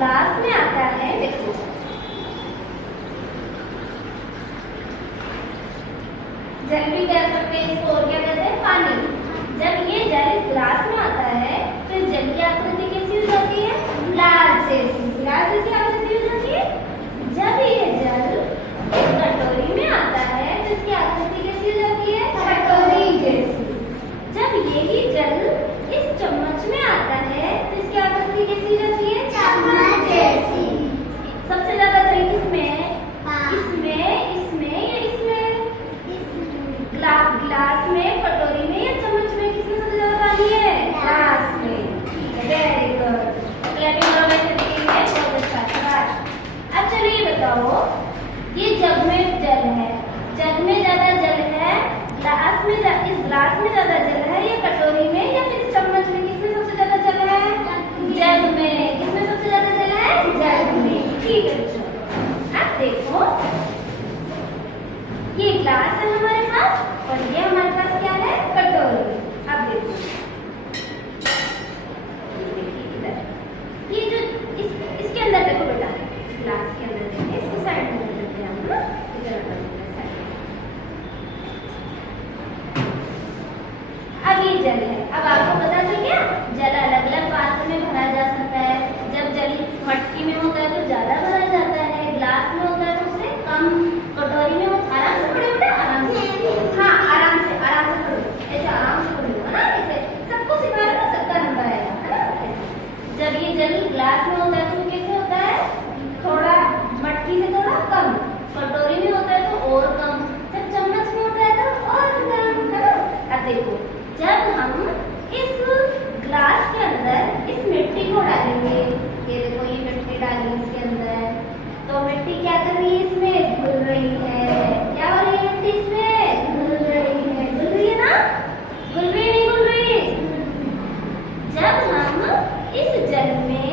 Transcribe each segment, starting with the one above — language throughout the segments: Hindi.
ग्लास में आता है, देखो जल भी कह सकते हैं इसको, और क्या कहते हैं, पानी। जब ये जल इस ग्लास में आता है तो इस जल की आकृति कैसी हो जाती है, ग्लास जैसी। ग्लास जैसी आकृति हो जाती है। जब ये जल इस कटोरी में आता है तो इसकी आकृति कैसी हो जाती है, कटोरी जैसी। जब यही जल इस चम्मच में आता है तो इसकी आकृति कैसी हो जाती है, चम्मच जैसी। सबसे ज्यादा जल किसमें है, इसमें, इसमें या इसमें, ग्लास में, कटोरी में या चम्मच में, किसमें सबसे ज्यादा पानी है, ग्लास में। वेरी गुड, क्लैपिंग करो वैसे देखेंगे, बहुत अच्छा। अब चलिए ये बताओ, ये जग में जल है, जग में ज्यादा जल है, ग्लास में इस ग्लास में ज्यादा जल है या कटोरी में या फिर चम्मच में, किसमें सबसे ज्यादा जल है, जग में। किसमें सबसे ज्यादा जल है, जग में। ठीक है बच्चों, अब देखो ये ग्लास है हमारे पास और ये हमारे पास क्या है, कटोरी। अब देखो ये जो इसके अंदर देखो बेटा, इस ग्लास के अंदर देखिए, इसको साइड में कर देते हैं हम ना, इधर कर देते हैं साइड में। अब ये जल है, अब आपको पता चल गया जल अलग अलग पात्र में भरा जा सकता है। जब जल मटकी में होता है तो ज्यादा भरा जाता है, ग्लास में होता है तो उससे कम, कटोरी में होता है। आराम से पढ़े बेटा, आराम से, हाँ आराम से पढ़ो, ऐसे आराम से पढ़ो ना, ऐसे सबको सिखा रहे ना, सबका नंबर आएगा, है ना। जब ये जल ग्लास में होता है तो कैसे होता है, थोड़ा मटकी से थोड़ा कम, कटोरी में होता है तो और कम, जब चम्मच में होता है तो और कम, है ना। अब देखो जब हम इस ग्लास के अंदर इस मिट्टी को डालेंगे, ये देखो ये मिट्टी डाली इसके अंदर, तो मिट्टी क्या कर रही है, इसमें घुल रही है। क्या हो रही है, मिट्टी इसमें घुल रही है, घुल रही है ना, घुल रही है, नहीं घुल रही। जब हम इस जल में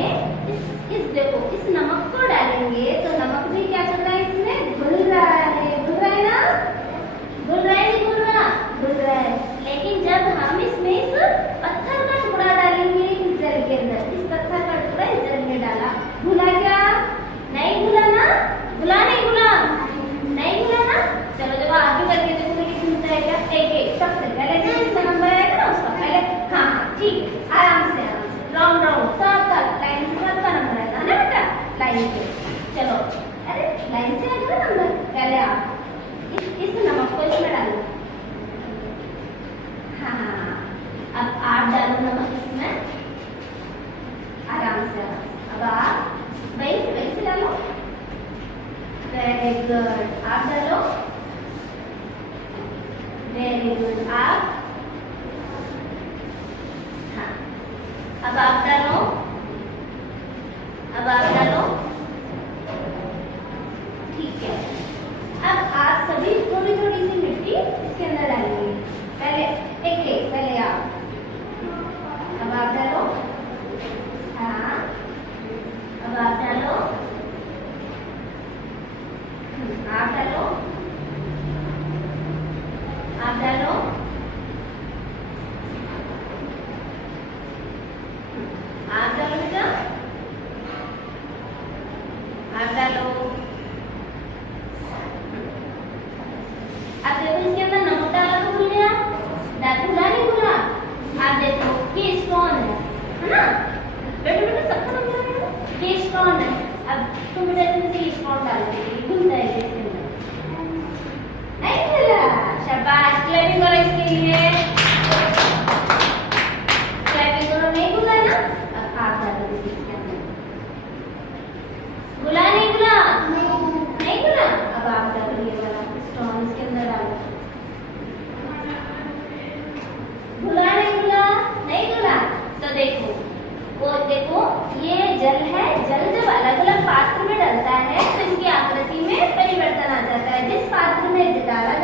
इस देखो इस नमक को डालेंगे तो नमक भी क्या कर रहा है, इसमें घुल रहा है, घुल रहा है ना, घुल रहा है, नहीं घुल रहा, घुल रहा है। लेकिन जब हम इसमें इस पत्थर का टुकड़ा डालेंगे इस जल के अंदर, इस पत्थर का टुकड़ा इस जल में डाला, घुला क्या, नहीं घुला ना, घुला नहीं घुला, नहीं घुला ना। चलो जब आप भी करके देखो कितनी घुलता है क्या, एक एक सबसे पहले जिसका नंबर आएगा ना उसका पहले, हाँ ठीक है, आराम से राउंड राउंड सबका लाइन से सबका नंबर आएगा ना बेटा, लाइन से। चलो अरे लाइन से आएगा ना नंबर, पहले आप इस नमक को इसमें डालो, हाँ अब आप डालो नमक इसमें, आराम से। अब आप वही से डालो, वेरी गुड, आप डालो, वेरी गुड, आप, हाँ अब आप डालो, अब आप डालो, ठीक है। अब आप सभी थोड़ी थोड़ी सी मिट्टी इसके अंदर डालेंगे, पहले एक एक, पहले आप, अब आप डालो, हाँ अब आप डालो, आप डालो, आप डालो, आप डालो बेटा, आप डालो। अब देखो इसके अंदर नमक डाला तो घुल गया, घुला नहीं घुला। आप देखो ये स्टोन है ना बेटा, बेटा सबको नंबर आएगा, ये स्टोन है। अब तुम बेटा इसमें से स्टोन डाल दो, घुल जाएगा इसके अंदर, नहीं घुला, शाबाश, क्लैपिंग करो इसके लिए, क्लैपिंग करो, नहीं घुला ना। अब आप डालो इसके अंदर, घुला नहीं घुला, नहीं घुला। अब आप डालो ये वाला स्टोन इसके अंदर डालो, घुला नहीं घुला, नहीं घुला। तो देखो वो देखो ये जल है, जल जब अलग अलग पात्र में डलता है तो इसकी आकृति में परिवर्तन आ जाता है। जिस पात्र में डाला